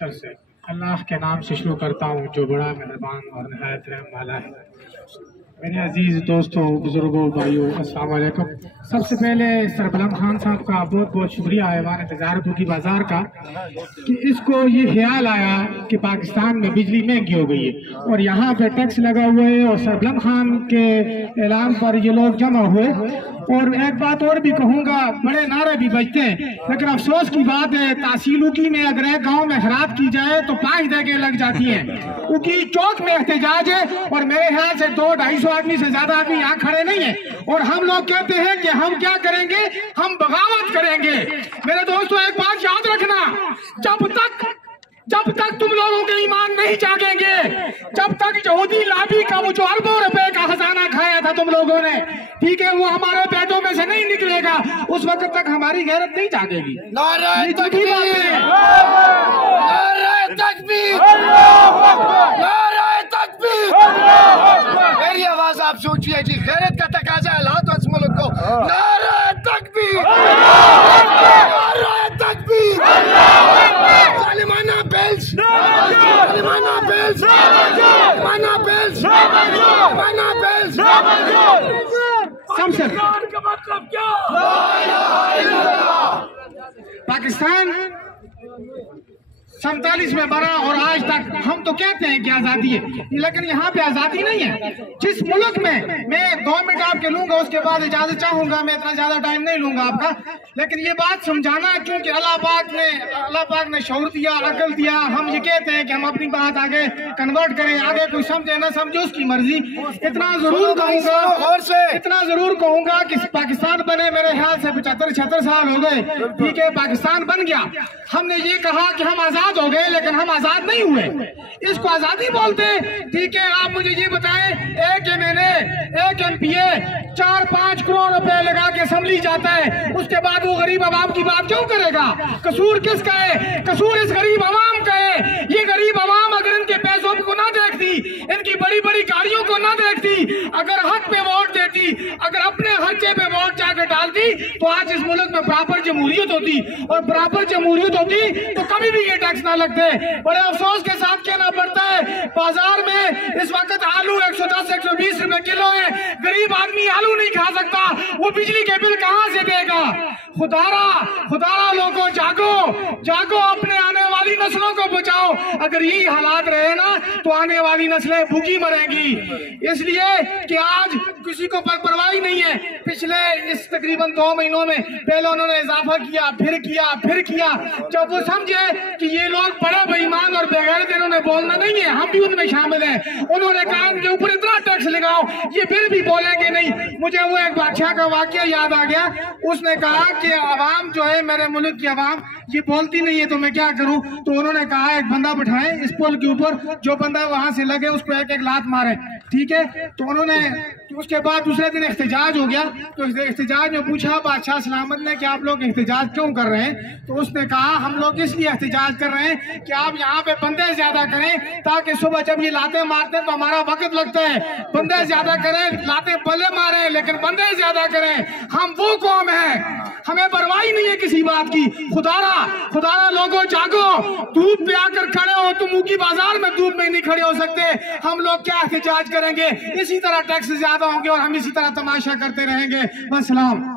तर से अल्लाह के नाम से शुरू करता हूँ जो बड़ा मेहरबान और नहायत रहम वाला है। मेरे अजीज़ दोस्तों, बुजुर्गों, भाइयों, अस्सलाम वालेकुम। सबसे पहले सरबलम खान साहब का बहुत बहुत शुक्रिया ऐवान इंतजार की बाजार का कि इसको ये ख्याल आया कि पाकिस्तान में बिजली महंगी हो गई है और यहाँ पे टैक्स लगा हुआ है और सरबलम खान के ऐलान पर ये लोग जमा हुए। और एक बात और भी कहूँगा, बड़े नारे भी बजते हैं, लेकिन अफसोस की बात है तहसीलुकी में अगर एक गाँव में खैरात की जाए तो 5 जगह लग जाती हैं। क्योंकि चौक में एहतजाज है और मेरे ख्याल से 200-250 आदमी से ज्यादा आदमी यहाँ खड़े नहीं है और हम लोग कहते हैं कि हम क्या करेंगे, हम बगावत करेंगे। मेरे दोस्तों, एक बात याद रखना, जब तक तुम लोगों के ईमान नहीं जागेंगे, जब तक यहूदी लाबी का वो जो अरबों रुपए का खजाना खाया था तुम लोगों ने, ठीक है, वो हमारे पेटों में से नहीं निकलेगा, उस वक्त तक हमारी गैरत नहीं जागेगी। नारे तकबीर, नारे तकबीर, नारे तकबीर। मेरी आवाज आप सोचिए जी, गैरत का तकाजा है, लाओ तो इस मुल्क को। नारे तकबीर, नारे तकबीर। जालिमाना बेल्स, जालिमाना बेल्स, जालिमाना बेल्स, जालिमाना बेल्स। पाकिस्तान 47 में बना और आज तक हम तो कहते हैं कि आजादी है, लेकिन यहाँ पे आजादी नहीं है। जिस मुल्क में, मैं 2 मिनट आपके लूंगा, उसके बाद इजाजत चाहूंगा, मैं इतना ज्यादा टाइम नहीं लूंगा आपका, लेकिन ये बात समझाना क्योंकि अल्लाह पाक ने शऊर दिया, अकल दिया। हम ये कहते हैं कि हम अपनी बात आगे कन्वर्ट करें, आगे कोई समझे ना समझे उसकी मर्जी। इतना जरूर कहूंगा कि पाकिस्तान बने मेरे ख्याल से 75-76 साल हो गए, ठीक है, पाकिस्तान बन गया। हमने ये कहा कि हम आजाद हो गए, लेकिन हम आजाद नहीं हुए, इसको आजादी बोलते, ठीक है। आप मुझे ये बताएं, एक MPA 4-5 करोड़ रुपए लगा के असेंबली जाता है, उसके बाद वो गरीब आवाम की बात क्यों करेगा? कसूर किसका है? कसूर इस गरीब आवाम का है। ये गरीब आवाम अगर इनके पैसों को ना देखती, इनकी बड़ी बड़ी गाड़ियों को ना देखती, अगर हक पे वोट देती, अगर अपने खर्चे पे वोट जाकर डालती, तो आज इस मुल्क में बराबर जमहूरियत होती, और बराबर जमहूरियत होती तो कभी भी ये टैक्स ना लगते। बड़े अफसोस के साथ कहना पड़ता है, बाजार में इस वक्त आलू 110-120 रुपए किलो है, गरीब आदमी आलू नहीं खा सकता, वो बिजली के बिल कहां से देगा? खुदारा लोगों, जागो, अपने आने वाली नस्लों को बचाओ। अगर यही हालात रहे ना तो आने वाली नस्लें भूखी मरेंगी। इसलिए कि आज किसी को परवाह नहीं है। पिछले इस तकरीबन 2 महीनों में पहले उन्होंने इजाफा किया, फिर किया। जब वो समझे कि ये लोग बड़े बेईमान और बेगैरत, इन्होंने बोलना नहीं है, हम भी उनमें शामिल हैं, उन्होंने कहा इनके ऊपर इतना टैक्स लगाओ, ये फिर भी बोलेंगे नहीं। मुझे वो एक बादशाह का वाकया याद आ गया, उसने कहा कि आवाम जो है, मेरे मुल्क की आवाम ये बोलती नहीं है तो मैं क्या करूं? तो उन्होंने कहा एक बंदा बिठाएं इस पुल के ऊपर, जो बंदा वहां से लगे उसको एक लात मारे, ठीक है। तो उन्होंने, उसके बाद दूसरे दिन एहतजाज हो गया, तो एहतजाज में पूछा बादशाह सलामत ने कि आप लोग एहतजाज क्यों कर रहे हैं? तो उसने कहा हम लोग इसलिए एहतजाज कर रहे हैं कि आप यहाँ पे बंदे ज्यादा करें, ताकि सुबह जब ये लाते मारते हैं तो हमारा वक्त लगता है। बंदे ज्यादा करें, लाते भले मारे, लेकिन बंदे ज्यादा करें। हम वो कौम है, हमें परवाह नहीं है किसी बात की। खुदारा लोगों, जागो, धूप पे आकर खड़े हो, तुम मुकी बाजार में धूप में नहीं खड़े हो सकते। हम लोग क्या एहतजाज करेंगे? इसी तरह टैक्स ज्यादा होंगे और हम इसी तरह तमाशा करते रहेंगे। वस्सलाम।